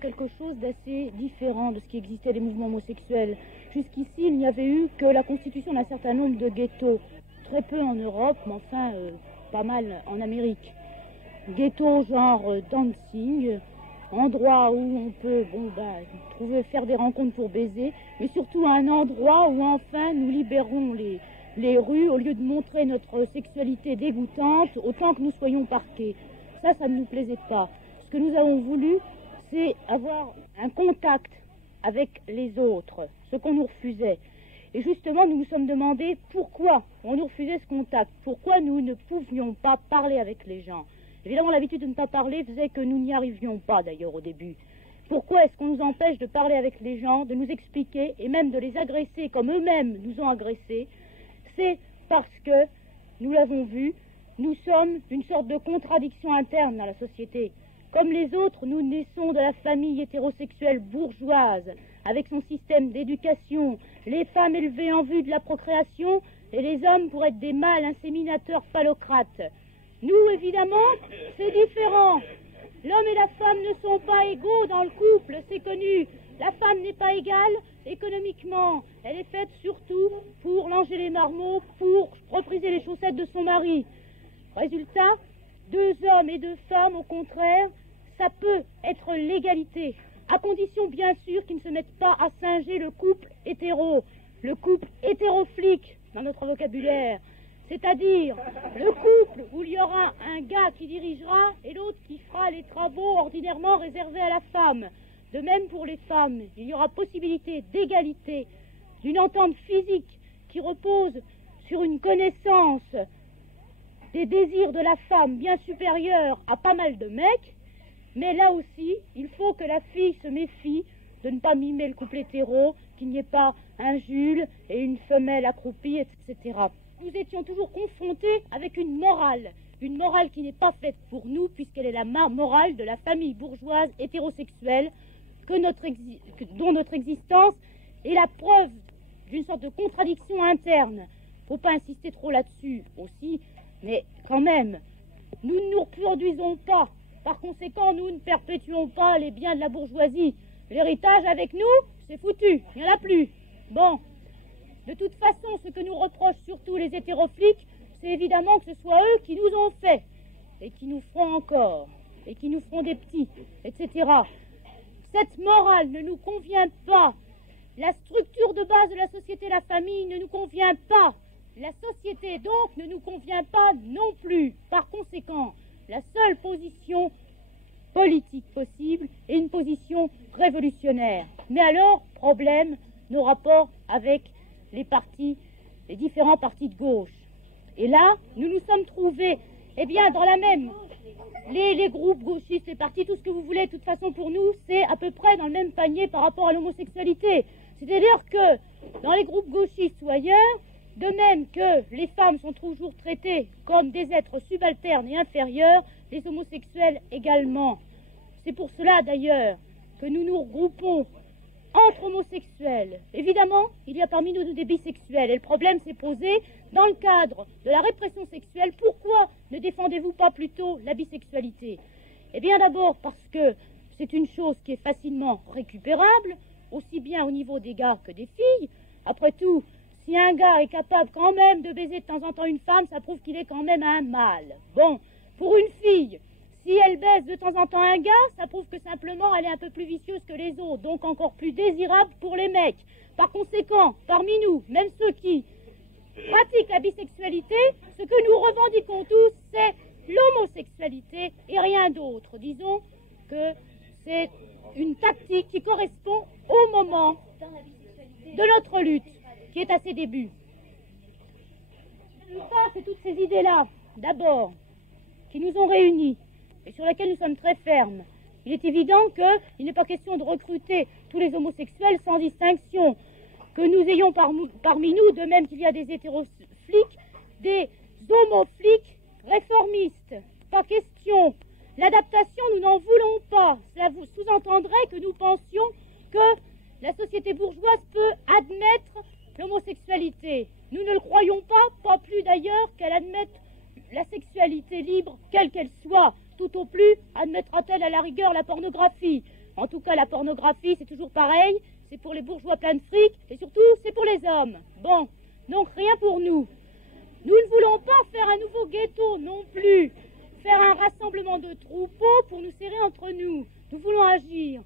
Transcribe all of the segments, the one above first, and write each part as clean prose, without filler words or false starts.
quelque chose d'assez différent de ce qui existait des mouvements homosexuels. Jusqu'ici, il n'y avait eu que la constitution d'un certain nombre de ghettos. Très peu en Europe, mais enfin pas mal en Amérique. Ghettos genre dancing, endroit où on peut trouver, faire des rencontres pour baiser, mais surtout un endroit où enfin nous libérons les rues au lieu de montrer notre sexualité dégoûtante autant que nous soyons parqués. Ça ne nous plaisait pas. Ce que nous avons voulu, c'est avoir un contact avec les autres, ce qu'on nous refusait. Et justement, nous nous sommes demandé pourquoi on nous refusait ce contact, pourquoi nous ne pouvions pas parler avec les gens. Évidemment, l'habitude de ne pas parler faisait que nous n'y arrivions pas d'ailleurs au début. Pourquoi est-ce qu'on nous empêche de parler avec les gens, de nous expliquer et même de les agresser comme eux-mêmes nous ont agressés? C'est parce que, nous l'avons vu, nous sommes une sorte de contradiction interne dans la société. Comme les autres, nous naissons de la famille hétérosexuelle bourgeoise, avec son système d'éducation, les femmes élevées en vue de la procréation et les hommes pour être des mâles inséminateurs phallocrates. Nous, évidemment, c'est différent. L'homme et la femme ne sont pas égaux dans le couple, c'est connu. La femme n'est pas égale économiquement. Elle est faite surtout pour langer les marmots, pour repriser les chaussettes de son mari. Résultat, 2 hommes et 2 femmes, au contraire, ça peut être l'égalité, à condition bien sûr qu'ils ne se mettent pas à singer le couple hétéro, le couple hétéroflique dans notre vocabulaire, c'est-à-dire le couple où il y aura un gars qui dirigera et l'autre qui fera les travaux ordinairement réservés à la femme. De même pour les femmes, il y aura possibilité d'égalité, d'une entente physique qui repose sur une connaissance des désirs de la femme bien supérieurs à pas mal de mecs, mais là aussi, il faut que la fille se méfie de ne pas mimer le couple hétéro, qu'il n'y ait pas un Jules et une femelle accroupie, etc. Nous étions toujours confrontés avec une morale qui n'est pas faite pour nous, puisqu'elle est la morale de la famille bourgeoise hétérosexuelle, dont notre existence est la preuve d'une sorte de contradiction interne. Il ne faut pas insister trop là-dessus aussi, mais quand même, nous ne nous reproduisons pas. Par conséquent, nous ne perpétuons pas les biens de la bourgeoisie. L'héritage avec nous, c'est foutu, il n'y en a plus. Bon, de toute façon, ce que nous reprochent surtout les hétérofliques, c'est évidemment que ce soit eux qui nous ont fait, et qui nous feront encore, et qui nous feront des petits, etc. Cette morale ne nous convient pas. La structure de base de la société, la famille, ne nous convient pas. La société, donc, ne nous convient pas non plus. Par conséquent, la seule position politique possible est une position révolutionnaire. Mais alors, problème, nos rapports avec les différents partis de gauche. Et là, nous nous sommes trouvés, dans la même... Les groupes gauchistes, les partis, tout ce que vous voulez, de toute façon pour nous, c'est à peu près dans le même panier par rapport à l'homosexualité. C'est-à-dire que dans les groupes gauchistes ou ailleurs, de même que les femmes sont toujours traitées comme des êtres subalternes et inférieurs, les homosexuels également. C'est pour cela d'ailleurs que nous nous regroupons entre homosexuels. Évidemment, il y a parmi nous des bisexuels et le problème s'est posé dans le cadre de la répression sexuelle. Pourquoi ne défendez-vous pas plutôt la bisexualité? Eh bien d'abord parce que c'est une chose qui est facilement récupérable, aussi bien au niveau des gars que des filles. Après tout, si un gars est capable quand même de baiser de temps en temps une femme, ça prouve qu'il est quand même un mâle. Bon, pour une fille, si elle baise de temps en temps un gars, ça prouve que simplement elle est un peu plus vicieuse que les autres, donc encore plus désirable pour les mecs. Par conséquent, parmi nous, même ceux qui pratiquent la bisexualité, ce que nous revendiquons tous, c'est l'homosexualité et rien d'autre. Disons que c'est une tactique qui correspond au moment de notre lutte, qui est à ses débuts. Ça, c'est toutes ces idées-là, d'abord, qui nous ont réunis et sur lesquelles nous sommes très fermes. Il est évident qu'il n'est pas question de recruter tous les homosexuels sans distinction, que nous ayons parmi nous, de même qu'il y a des hétérofliques, des homofliques réformistes. Pas question. L'adaptation, nous n'en voulons pas. Cela sous-entendrait que nous pensions que la société bourgeoise peut admettre l'homosexualité. Nous ne le croyons pas plus d'ailleurs qu'elle admette la sexualité libre, quelle qu'elle soit. Tout au plus admettra-t-elle à la rigueur la pornographie. En tout cas, pornographie, c'est toujours pareil. C'est pour les bourgeois pleins de fric, et surtout, c'est pour les hommes. Bon, donc rien pour nous. Nous ne voulons pas faire un nouveau ghetto non plus. Faire un rassemblement de troupeaux pour nous serrer entre nous. Nous voulons agir.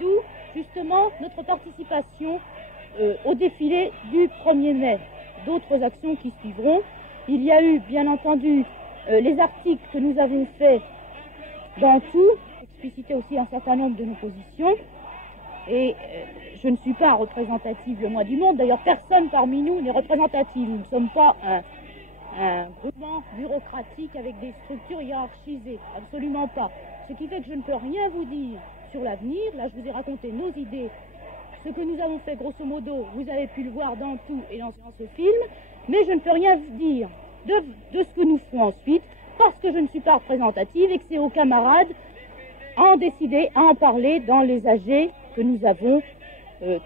D'où, justement, notre participation au défilé du 1er mai. D'autres actions qui suivront. Il y a eu, bien entendu, les articles que nous avons faits dans tout, expliciter aussi un certain nombre de nos positions. Et je ne suis pas représentative le moins du monde. D'ailleurs, personne parmi nous n'est représentative. Nous ne sommes pas un groupement bureaucratique avec des structures hiérarchisées. Absolument pas. Ce qui fait que je ne peux rien vous dire sur l'avenir. Là, je vous ai raconté nos idées. Ce que nous avons fait, grosso modo, vous avez pu le voir dans tout et dans ce film. Mais je ne peux rien vous dire de ce que nous ferons ensuite, parce que je ne suis pas représentative et que c'est aux camarades à en décider, à en parler dans les AG que nous avons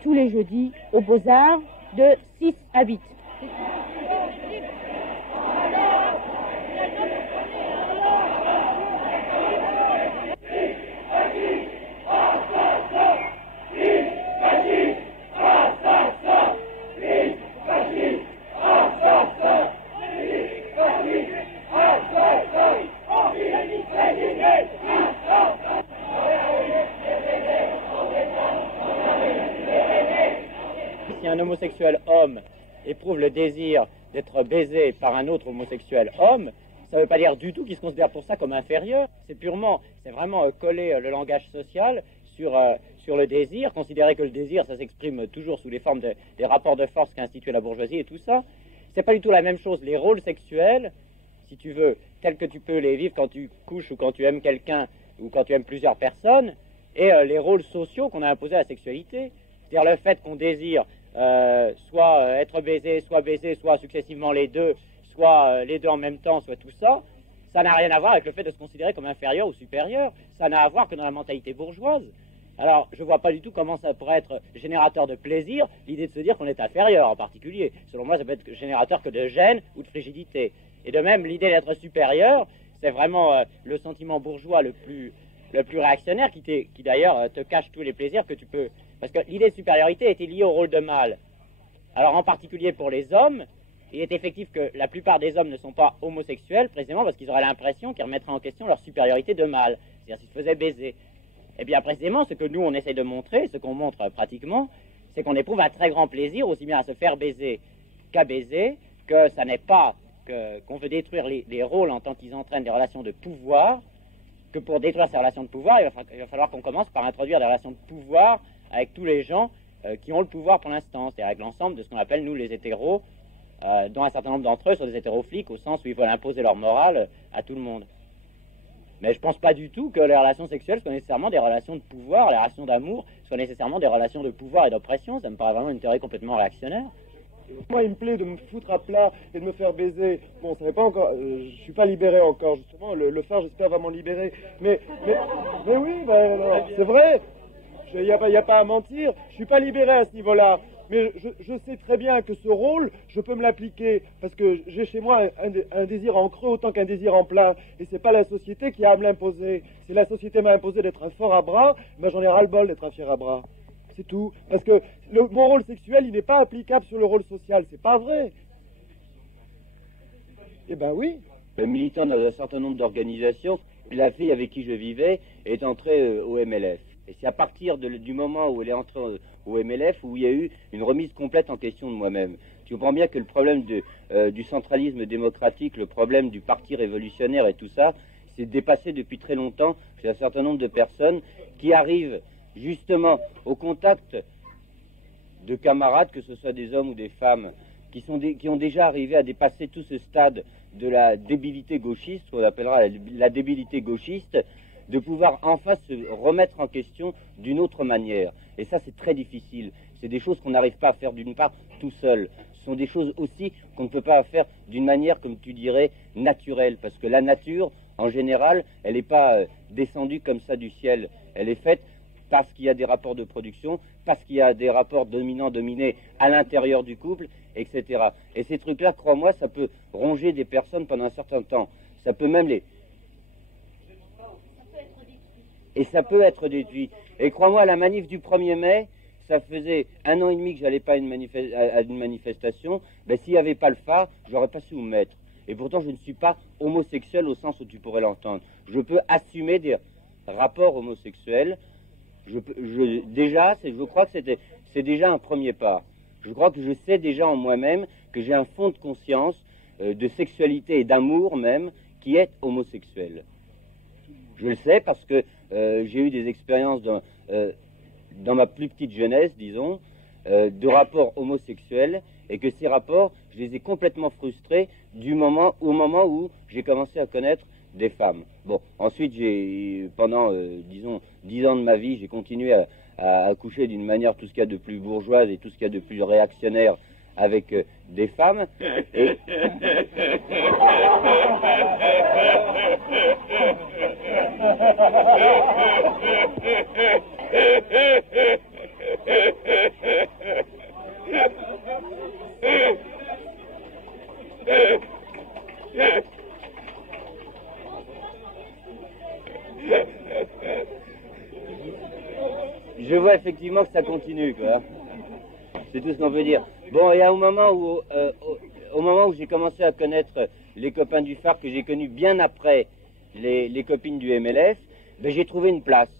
tous les jeudis aux Beaux-Arts de 6 à 8. Si un homosexuel homme éprouve le désir d'être baisé par un autre homosexuel homme, ça ne veut pas dire du tout qu'il se considère pour ça comme inférieur. C'est vraiment coller le langage social sur le désir, considérer que le désir, ça s'exprime toujours sous les formes des rapports de force qu'a institué la bourgeoisie et tout ça. C'est pas du tout la même chose. Les rôles sexuels, si tu veux, tels que tu peux les vivre quand tu couches ou quand tu aimes quelqu'un ou quand tu aimes plusieurs personnes, et les rôles sociaux qu'on a imposés à la sexualité. C'est-à-dire le fait qu'on désire soit être baisé, soit successivement les deux, soit les deux en même temps, soit tout ça, ça n'a rien à voir avec le fait de se considérer comme inférieur ou supérieur. Ça n'a à voir que dans la mentalité bourgeoise. Alors, je ne vois pas du tout comment ça pourrait être générateur de plaisir, l'idée de se dire qu'on est inférieur en particulier. Selon moi, ça peut être générateur que de gêne ou de frigidité. Et de même, l'idée d'être supérieur, c'est vraiment le sentiment bourgeois le plus réactionnaire qui d'ailleurs te cache tous les plaisirs que tu peux. Parce que l'idée de supériorité était liée au rôle de mâle. Alors en particulier pour les hommes, il est effectif que la plupart des hommes ne sont pas homosexuels, précisément parce qu'ils auraient l'impression qu'ils remettraient en question leur supériorité de mâle, c'est-à-dire s'ils se faisaient baiser. Et bien précisément, ce que nous on essaie de montrer, ce qu'on montre pratiquement, c'est qu'on éprouve un très grand plaisir aussi bien à se faire baiser qu'à baiser, que ça n'est pas qu'on veut détruire les rôles en tant qu'ils entraînent des relations de pouvoir, que pour détruire ces relations de pouvoir, il va falloir qu'on commence par introduire des relations de pouvoir avec tous les gens qui ont le pouvoir pour l'instant, c'est-à-dire avec l'ensemble de ce qu'on appelle, nous, les hétéros, dont un certain nombre d'entre eux sont des hétérofliques, au sens où ils veulent imposer leur morale à tout le monde. Mais je ne pense pas du tout que les relations sexuelles soient nécessairement des relations de pouvoir, les relations d'amour soient nécessairement des relations de pouvoir et d'oppression. Ça me paraît vraiment une théorie complètement réactionnaire. Moi, il me plaît de me foutre à plat et de me faire baiser. Bon, ça n'est pas encore. Je suis pas libéré encore, justement. Le phare, j'espère, va m'en libérer. Mais oui, c'est vrai. Il n'y a pas à mentir. Je suis pas libéré à ce niveau-là. Mais je sais très bien que ce rôle, je peux me l'appliquer. Parce que j'ai chez moi un désir en creux autant qu'un désir en plein. Et c'est pas la société qui a à me l'imposer. Si la société m'a imposé d'être un fort à bras, ben j'en ai ras-le-bol d'être un fier à bras. C'est tout. Parce que mon rôle sexuel, il n'est pas applicable sur le rôle social. C'est pas vrai. Eh ben oui. Militant dans un certain nombre d'organisations, la fille avec qui je vivais est entrée au MLF. Et c'est à partir du moment où elle est entrée au MLF où il y a eu une remise complète en question de moi-même. Tu comprends bien que le problème du centralisme démocratique, le problème du parti révolutionnaire et tout ça, c'est dépassé depuis très longtemps chez un certain nombre de personnes qui arrivent justement au contact de camarades, que ce soit des hommes ou des femmes, qui ont déjà arrivé à dépasser tout ce stade de la débilité gauchiste, qu'on appellera la débilité gauchiste, de pouvoir enfin se remettre en question d'une autre manière. Et ça, c'est très difficile. C'est des choses qu'on n'arrive pas à faire d'une part tout seul. Ce sont des choses aussi qu'on ne peut pas faire d'une manière, comme tu dirais, naturelle. Parce que la nature, en général, elle n'est pas descendue comme ça du ciel. Elle est faite parce qu'il y a des rapports de production, parce qu'il y a des rapports dominants-dominés à l'intérieur du couple, etc. Et ces trucs-là, crois-moi, ça peut ronger des personnes pendant un certain temps. Ça peut même les... Et ça peut être détruit. Et crois-moi, la manif du 1er mai, ça faisait 1 an et demi que j'allais pas à une manifestation. Ben, s'il n'y avait pas le phare, j'aurais pas su où me mettre. Et pourtant, je ne suis pas homosexuel au sens où tu pourrais l'entendre. Je peux assumer des rapports homosexuels. Je crois que c'est déjà un premier pas. Je crois que je sais déjà en moi-même que j'ai un fond de conscience, de sexualité et d'amour même, qui est homosexuel. Je le sais parce que j'ai eu des expériences dans ma plus petite jeunesse, disons, de rapports homosexuels, et que ces rapports, je les ai complètement frustrés au moment où j'ai commencé à connaître des femmes. Bon, ensuite, pendant, disons, 10 ans de ma vie, j'ai continué à coucher d'une manière tout ce qu'il y a de plus bourgeoise et tout ce qu'il y a de plus réactionnaire avec des femmes. Et... Je vois effectivement que ça continue, quoi. C'est tout ce qu'on peut dire. Bon, et au moment où j'ai commencé à connaître les copains du phare, que j'ai connus bien après les copines du MLF, ben, j'ai trouvé une place.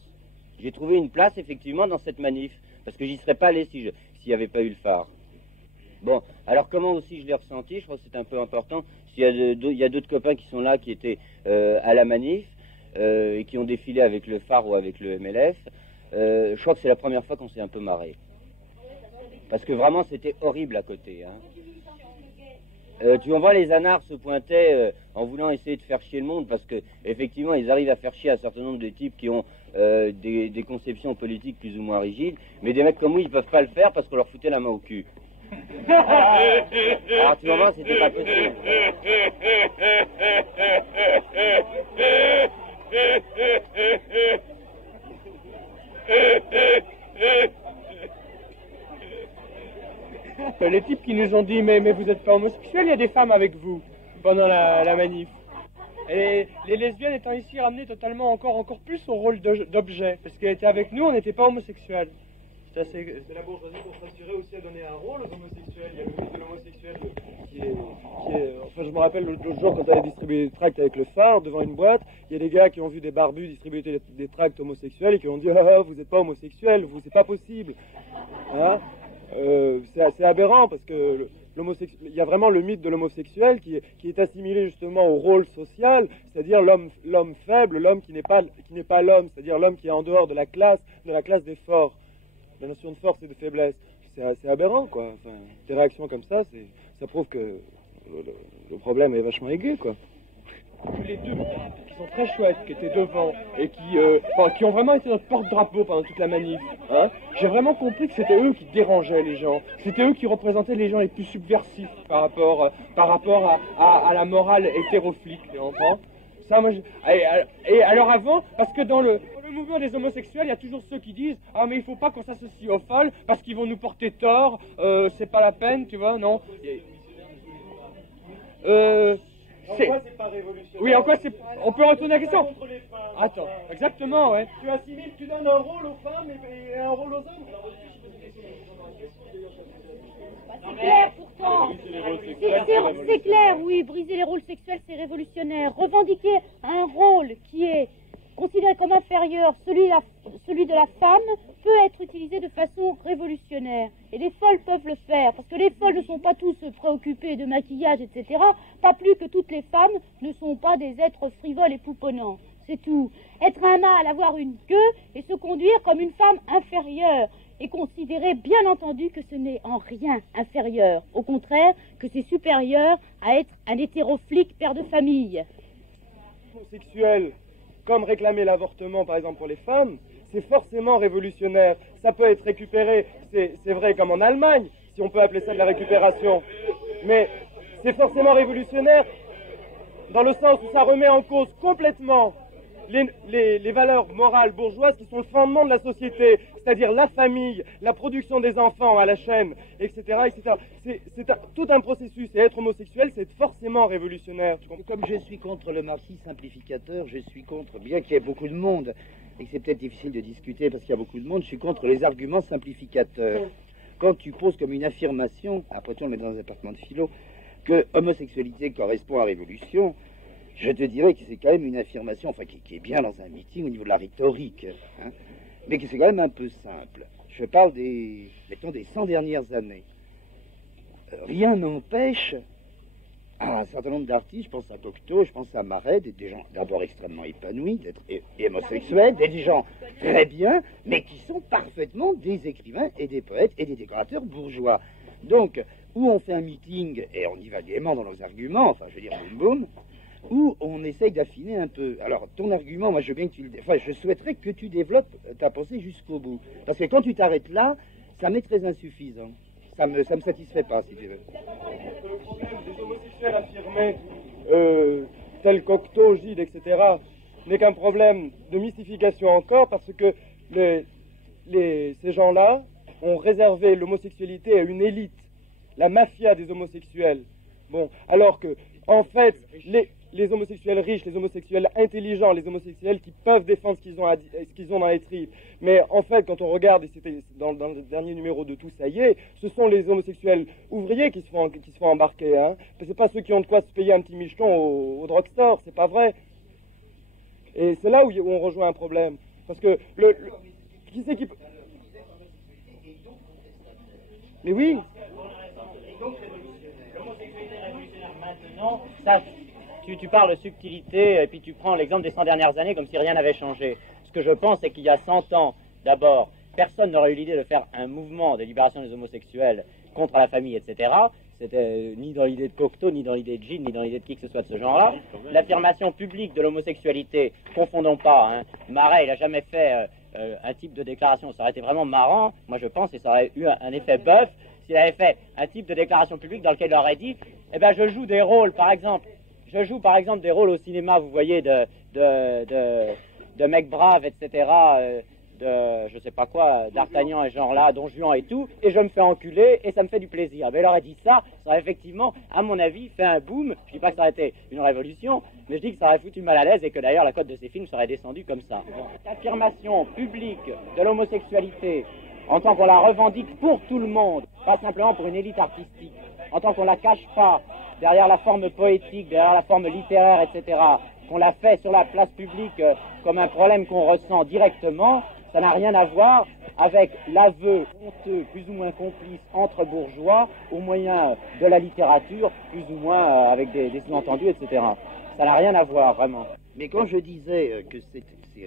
J'ai trouvé une place, effectivement, dans cette manif. Parce que j'y serais pas allé s'il n'y avait pas eu le phare. Bon, alors comment aussi je l'ai ressenti, je crois que c'est un peu important. Il y a d'autres copains qui sont là, qui étaient à la manif, et qui ont défilé avec le phare ou avec le MLF. Je crois que c'est la première fois qu'on s'est un peu marré. Parce que vraiment, c'était horrible à côté. Hein. Tu vois, les anards se pointaient en voulant essayer de faire chier le monde, parce que effectivement, ils arrivent à faire chier un certain nombre de types qui ont des conceptions politiques plus ou moins rigides, mais des mecs comme moi, ils peuvent pas le faire parce qu'on leur foutait la main au cul. Alors tu vas voir, c'était pas possible. Les types qui nous ont dit mais vous êtes pas homosexuels, il y a des femmes avec vous pendant la manif. Et les lesbiennes étant ici ramenées totalement encore plus au rôle d'objet, parce qu'elles étaient avec nous, on n'était pas homosexuels. C'est la bourgeoisie pour s'assurer aussi à donner un rôle aux homosexuels. Il y a le mythe de l'homosexuel qui est... Enfin, je me rappelle l'autre jour quand on allait distribuer des tracts avec le phare devant une boîte, il y a des gars qui ont vu des barbus distribuer des tracts homosexuels et qui ont dit « Ah, vous n'êtes pas homosexuel, c'est pas possible. Hein » C'est aberrant parce que il y a vraiment le mythe de l'homosexuel qui est assimilé justement au rôle social, c'est-à-dire l'homme faible, l'homme qui n'est pas l'homme, c'est-à-dire l'homme qui est en dehors de la classe des forts. La notion de force et de faiblesse, c'est aberrant, quoi. Enfin, des réactions comme ça prouve que le problème est vachement aigu, quoi. Les deux qui sont très chouettes, qui étaient devant et qui ont vraiment été notre porte-drapeau pendant toute la manif. Hein, j'ai vraiment compris que c'était eux qui dérangeaient les gens. C'était eux qui représentaient les gens les plus subversifs par rapport à la morale hétéroflique. Ça, moi, et alors avant, parce que dans le mouvement des homosexuels, il y a toujours ceux qui disent « Ah, mais il faut pas qu'on s'associe aux folles parce qu'ils vont nous porter tort, c'est pas la peine, tu vois, non ?» En quoi c'est pas révolutionnaire? Oui, en quoi c'est... On peut retourner la question. Attends, exactement, ouais. Tu donnes un rôle aux femmes et un rôle aux hommes. C'est clair pourtant. C'est clair, oui. Briser les rôles sexuels, c'est révolutionnaire. Revendiquer un rôle qui est considéré comme inférieur, celui de la femme, peut être utilisé de façon révolutionnaire. Et les folles peuvent le faire, parce que les folles ne sont pas tous préoccupées de maquillage, etc. Pas plus que toutes les femmes ne sont pas des êtres frivoles et pouponnants. C'est tout. Être un mâle, avoir une queue et se conduire comme une femme inférieure. Et considérer, bien entendu, que ce n'est en rien inférieur. Au contraire, que c'est supérieur à être un hétéroflique père de famille. Homosexuel, comme réclamer l'avortement, par exemple, pour les femmes, c'est forcément révolutionnaire. Ça peut être récupéré, c'est vrai, comme en Allemagne, si on peut appeler ça de la récupération. Mais c'est forcément révolutionnaire dans le sens où ça remet en cause complètement les valeurs morales bourgeoises qui sont le fondement de la société, c'est-à-dire la famille, la production des enfants à la chaîne, etc. etc. C'est tout un processus, et être homosexuel, c'est forcément révolutionnaire. Comme je suis contre le marxisme simplificateur, je suis contre, bien qu'il y ait beaucoup de monde et que c'est peut-être difficile de discuter parce qu'il y a beaucoup de monde, je suis contre les arguments simplificateurs. Quand tu poses comme une affirmation, après tout on le met dans un département de philo, que homosexualité correspond à révolution, je te dirais que c'est quand même une affirmation, enfin qui est bien dans un meeting au niveau de la rhétorique, hein, mais que c'est quand même un peu simple. Je parle mettons, des 100 dernières années. Rien n'empêche à un certain nombre d'artistes, je pense à Cocteau, je pense à Marais, des gens d'abord extrêmement épanouis, d'être homosexuels, des gens très bien, mais qui sont parfaitement des écrivains et des poètes et des décorateurs bourgeois. Donc, où on fait un meeting, et on y va gaiement dans nos arguments, enfin je veux dire boum boum, où on essaye d'affiner un peu. Alors, ton argument, moi je veux bien que je souhaiterais que tu développes ta pensée jusqu'au bout. Parce que quand tu t'arrêtes là, ça m'est très insuffisant. Ça me satisfait pas, si tu veux. Le problème des homosexuels affirmés, tels Cocteau, Gide, etc., n'est qu'un problème de mystification encore, parce que ces gens-là ont réservé l'homosexualité à une élite, la mafia des homosexuels. Bon, alors que, en fait, les homosexuels riches, les homosexuels intelligents, les homosexuels qui peuvent défendre ce qu'ils ont dans les tripes. Mais en fait, quand on regarde, et c'était dans le dernier numéro de Tout ça y est, ce sont les homosexuels ouvriers qui se font embarquer. Hein. C'est pas ceux qui ont de quoi se payer un petit micheton au drugstore, c'est pas vrai. Et c'est là où on rejoint un problème. Parce que qui c'est qui peut... Mais oui. L'homosexualité révolutionnaire maintenant, ça... Tu parles de subtilité et puis tu prends l'exemple des 100 dernières années comme si rien n'avait changé. Ce que je pense, c'est qu'il y a 100 ans, d'abord, personne n'aurait eu l'idée de faire un mouvement de libération des homosexuels contre la famille, etc. C'était ni dans l'idée de Cocteau, ni dans l'idée de Gide, ni dans l'idée de qui que ce soit de ce genre-là. L'affirmation publique de l'homosexualité, confondons pas, hein, Marais, il n'a jamais fait un type de déclaration, ça aurait été vraiment marrant, moi je pense, et ça aurait eu un effet bœuf, s'il avait fait un type de déclaration publique dans lequel il aurait dit, eh ben je joue des rôles, par exemple, des rôles au cinéma, vous voyez, de mecs braves, etc., de je sais pas quoi, d'Artagnan et genre là, Don Juan et tout, et je me fais enculer et ça me fait du plaisir. Mais il aurait dit ça aurait effectivement, à mon avis, fait un boom. Je dis pas que ça aurait été une révolution, mais je dis que ça aurait foutu mal à l'aise et que d'ailleurs la cote de ces films serait descendue comme ça. L'affirmation publique de l'homosexualité, en tant qu'on la revendique pour tout le monde, pas simplement pour une élite artistique, en tant qu'on la cache pas derrière la forme poétique, derrière la forme littéraire, etc., qu'on l'a fait sur la place publique comme un problème qu'on ressent directement, ça n'a rien à voir avec l'aveu honteux, plus ou moins complice, entre bourgeois, au moyen de la littérature, plus ou moins avec des sous-entendus, etc. Ça n'a rien à voir, vraiment. Mais quand je disais que c'est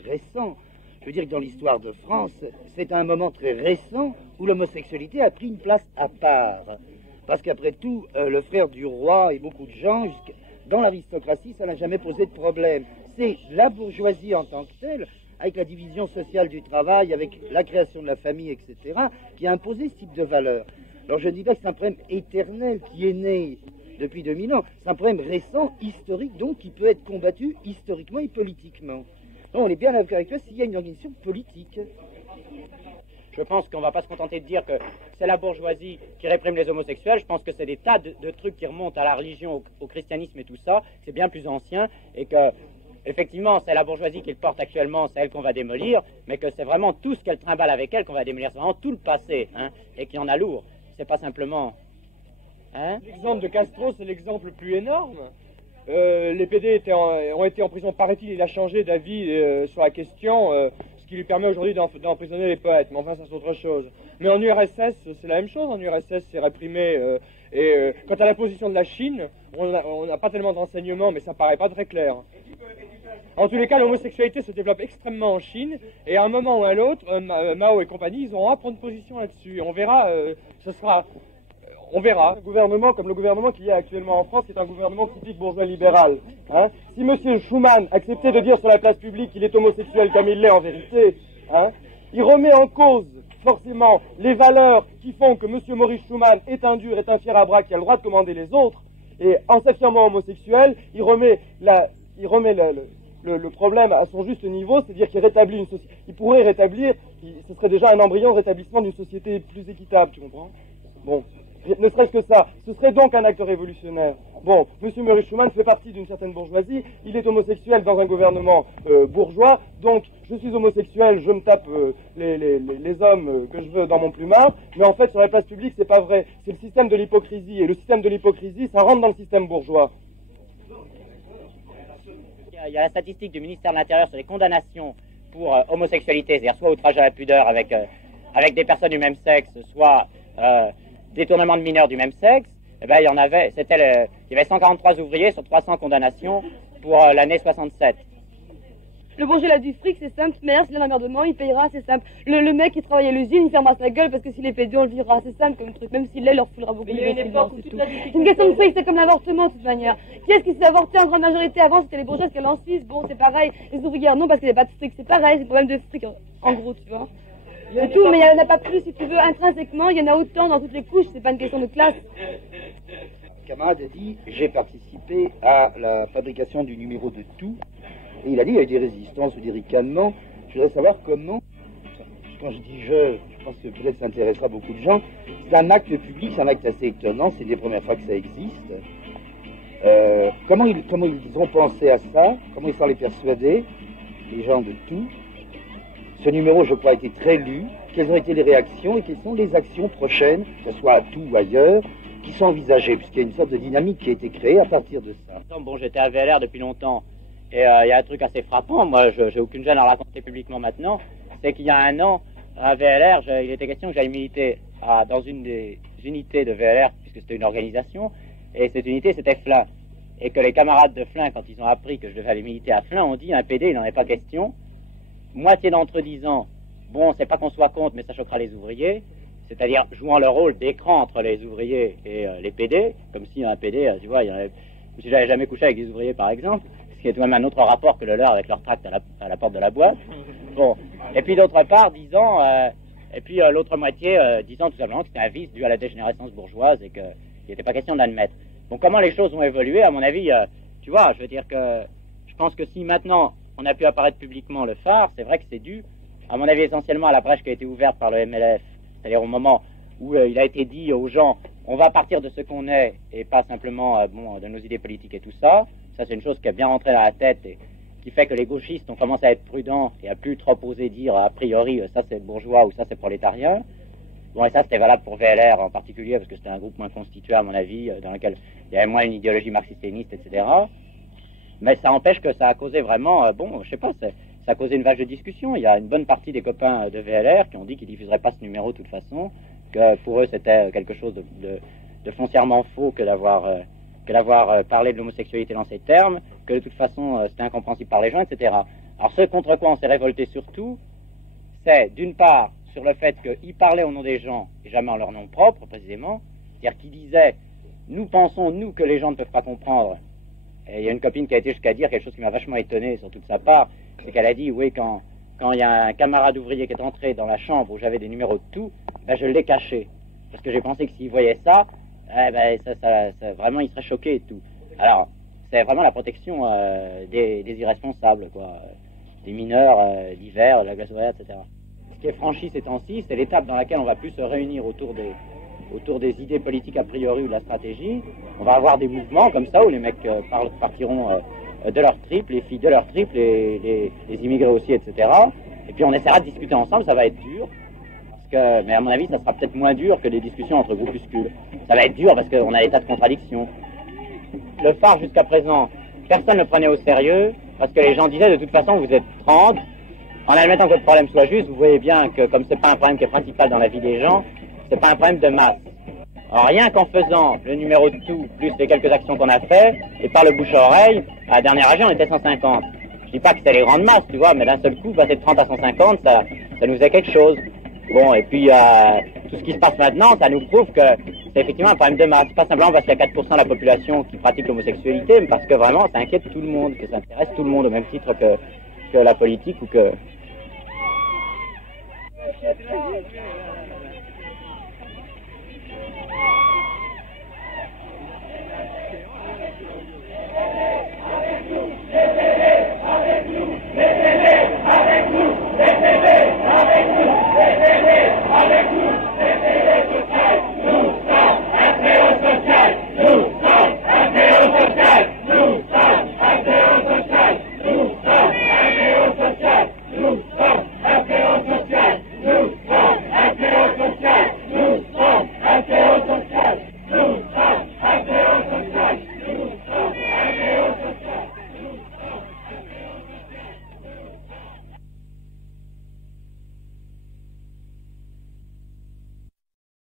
récent, je veux dire que dans l'histoire de France, c'est un moment très récent où l'homosexualité a pris une place à part. Parce qu'après tout, le frère du roi et beaucoup de gens, dans l'aristocratie, ça n'a jamais posé de problème. C'est la bourgeoisie en tant que telle, avec la division sociale du travail, avec la création de la famille, etc., qui a imposé ce type de valeur. Alors je ne dis pas que c'est un problème éternel qui est né depuis 2000 ans, c'est un problème récent, historique, donc qui peut être combattu historiquement et politiquement. Donc on est bien d'accord avec toi s'il y a une organisation politique. Je pense qu'on ne va pas se contenter de dire que c'est la bourgeoisie qui réprime les homosexuels. Je pense que c'est des tas de trucs qui remontent à la religion, au christianisme et tout ça. C'est bien plus ancien et que, effectivement, c'est la bourgeoisie qui le porte actuellement, c'est elle qu'on va démolir, mais que c'est vraiment tout ce qu'elle trimballe avec elle qu'on va démolir. C'est vraiment tout le passé, hein, et qu'il y en a lourd. C'est pas simplement... Hein. L'exemple de Castro, c'est l'exemple le plus énorme. Les PD ont été en prison, paraît-il, il a changé d'avis sur la question... ce qui lui permet aujourd'hui d'emprisonner les poètes, mais enfin ça c'est autre chose. Mais en URSS, c'est la même chose, en URSS c'est réprimé, quant à la position de la Chine, on n'a pas tellement d'enseignements, mais ça paraît pas très clair. En tous les cas, l'homosexualité se développe extrêmement en Chine, et à un moment ou à l'autre, Mao et compagnie, ils auront à prendre position là-dessus. On verra, on verra. Un gouvernement comme le gouvernement qu'il y a actuellement en France, qui est un gouvernement typique bourgeois libéral. Hein, si M. Schuman acceptait de dire sur la place publique qu'il est homosexuel comme il l'est en vérité, hein, il remet en cause forcément les valeurs qui font que M. Maurice Schuman est un dur, est un fier à bras qui a le droit de commander les autres, et en s'affirmant homosexuel, il remet le problème à son juste niveau, c'est-à-dire qu'il rétablit une société. Il pourrait rétablir, ce serait déjà un embryon de rétablissement d'une société plus équitable, tu comprends? Bon. Ne serait-ce que ça, ce serait donc un acte révolutionnaire. Bon, M. Murray Schumann fait partie d'une certaine bourgeoisie, il est homosexuel dans un gouvernement bourgeois, donc je suis homosexuel, je me tape les hommes que je veux dans mon plumard, mais en fait sur la place publique c'est pas vrai, c'est le système de l'hypocrisie, et le système de l'hypocrisie ça rentre dans le système bourgeois. Il y a la statistique du ministère de l'Intérieur sur les condamnations pour homosexualité, c'est-à-dire soit outrage à la pudeur avec des personnes du même sexe, soit détournement de mineurs du même sexe. Eh ben, il y avait 143 ouvriers sur 300 condamnations pour l'année 67. Le bourgeois, il a du fric, c'est simple. Mais s'il a un emmerdement, il payera, c'est simple. Le mec qui travaille à l'usine, il fermera sa gueule parce que s'il est pédé, on le virera, c'est simple comme truc. Même s'il l'est, il leur foulera beaucoup. Il y a une époque où c'est une question de fric, c'est comme l'avortement de toute manière. Qui est-ce qui s'est avorté en grande majorité avant? C'était les bourgeois qui allaient en Suisse. Bon, c'est pareil. Les ouvrières, non, parce qu'il n'y a pas de fric, c'est pareil. C'est le problème de fric, en gros, tu vois. C'est tout, mais il n'y en a pas plus, si tu veux, intrinsèquement, il y en a autant dans toutes les couches, c'est pas une question de classe. Un camarade a dit, j'ai participé à la fabrication du numéro de Tout, et il a dit, il y a eu des résistances ou des ricanements. Je voudrais savoir comment, quand je dis je pense que peut-être ça intéressera beaucoup de gens, c'est un acte public, c'est un acte assez étonnant, c'est des premières fois que ça existe. Comment ils ont pensé à ça, comment ils sont les persuader, les gens de Tout. Ce numéro, je crois, a été très lu. Quelles ont été les réactions et quelles sont les actions prochaines, que ce soit à Tout ou ailleurs, qui sont envisagées, puisqu'il y a une sorte de dynamique qui a été créée à partir de ça. Bon, j'étais à VLR depuis longtemps, et il y a un truc assez frappant, moi, j'ai aucune gêne à raconter publiquement maintenant, c'est qu'il y a un an, à VLR, il était question que j'aille militer dans une des unités de VLR, puisque c'était une organisation, et cette unité, c'était Flins. Et que les camarades de Flins, quand ils ont appris que je devais aller militer à Flins, ont dit, un PD, il n'en est pas question. Moitié d'entre eux disant, bon, c'est pas qu'on soit contre, mais ça choquera les ouvriers, c'est-à-dire jouant le rôle d'écran entre les ouvriers et les PD, comme si un PD, tu vois, si j'avais jamais couché avec des ouvriers, par exemple, ce qui est tout de même un autre rapport que le leur avec leur tract à la porte de la boîte. Bon, et puis d'autre part, disant, l'autre moitié disant tout simplement que c'était un vice dû à la dégénérescence bourgeoise et qu'il n'était pas question d'admettre. Donc comment les choses ont évolué, à mon avis, tu vois, je veux dire que je pense que si maintenant on a pu apparaître publiquement le phare, c'est vrai que c'est dû, à mon avis, essentiellement à la brèche qui a été ouverte par le MLF, c'est-à-dire au moment où il a été dit aux gens, on va partir de ce qu'on est et pas simplement de nos idées politiques et tout ça. Ça, c'est une chose qui a bien rentré dans la tête et qui fait que les gauchistes ont commencé à être prudents et à plus trop oser dire a priori ça c'est bourgeois ou ça c'est prolétarien. Bon, et ça c'était valable pour VLR en particulier parce que c'était un groupe moins constitué à mon avis, dans lequel il y avait moins une idéologie marxiste-léniniste, etc. Mais ça empêche que ça a causé vraiment, je sais pas, ça a causé une vache de discussion. Il y a une bonne partie des copains de VLR qui ont dit qu'ils diffuseraient pas ce numéro de toute façon, que pour eux c'était quelque chose de foncièrement faux que d'avoir parlé de l'homosexualité dans ces termes, que de toute façon c'était incompréhensible par les gens, etc. Alors ce contre quoi on s'est révolté surtout, c'est d'une part sur le fait qu'ils parlaient au nom des gens et jamais en leur nom propre précisément, c'est-à-dire qu'ils disaient nous pensons nous que les gens ne peuvent pas comprendre. Et il y a une copine qui a été jusqu'à dire quelque chose qui m'a vachement étonné sur toute sa part, c'est qu'elle a dit oui quand il y a un camarade ouvrier qui est entré dans la chambre où j'avais des numéros de Tout, ben je l'ai caché parce que j'ai pensé que s'il voyait ça, ça, vraiment il serait choqué et tout. Alors c'est vraiment la protection des irresponsables, quoi, des mineurs d'hiver, de la glace ouvrière, etc. Ce qui est franchi ces temps-ci, c'est l'étape dans laquelle on va plus se réunir autour des idées politiques a priori ou de la stratégie. On va avoir des mouvements comme ça où les mecs partiront de leur trip, les filles de leur trip, les immigrés aussi, etc. Et puis on essaiera de discuter ensemble, ça va être dur. Mais à mon avis, ça sera peut-être moins dur que des discussions entre groupuscules. Ça va être dur parce qu'on a des tas de contradictions. Le phare, jusqu'à présent, personne ne le prenait au sérieux parce que les gens disaient de toute façon, vous êtes 30. En admettant que votre problème soit juste, vous voyez bien que comme c'est pas un problème qui est principal dans la vie des gens, c'est pas un problème de masse. Alors rien qu'en faisant le numéro de Tout, plus les quelques actions qu'on a fait, et par le bouche-à-oreille, à la dernière région, on était 150. Je dis pas que c'était les grandes masses, tu vois, mais d'un seul coup, passer de 30 à 150, ça nous faisait quelque chose. Bon, et puis tout ce qui se passe maintenant, ça nous prouve que c'est effectivement un problème de masse. Pas simplement parce qu'il y a 4% de la population qui pratique l'homosexualité, mais parce que vraiment, ça inquiète tout le monde, que ça intéresse tout le monde au même titre que la politique ou que...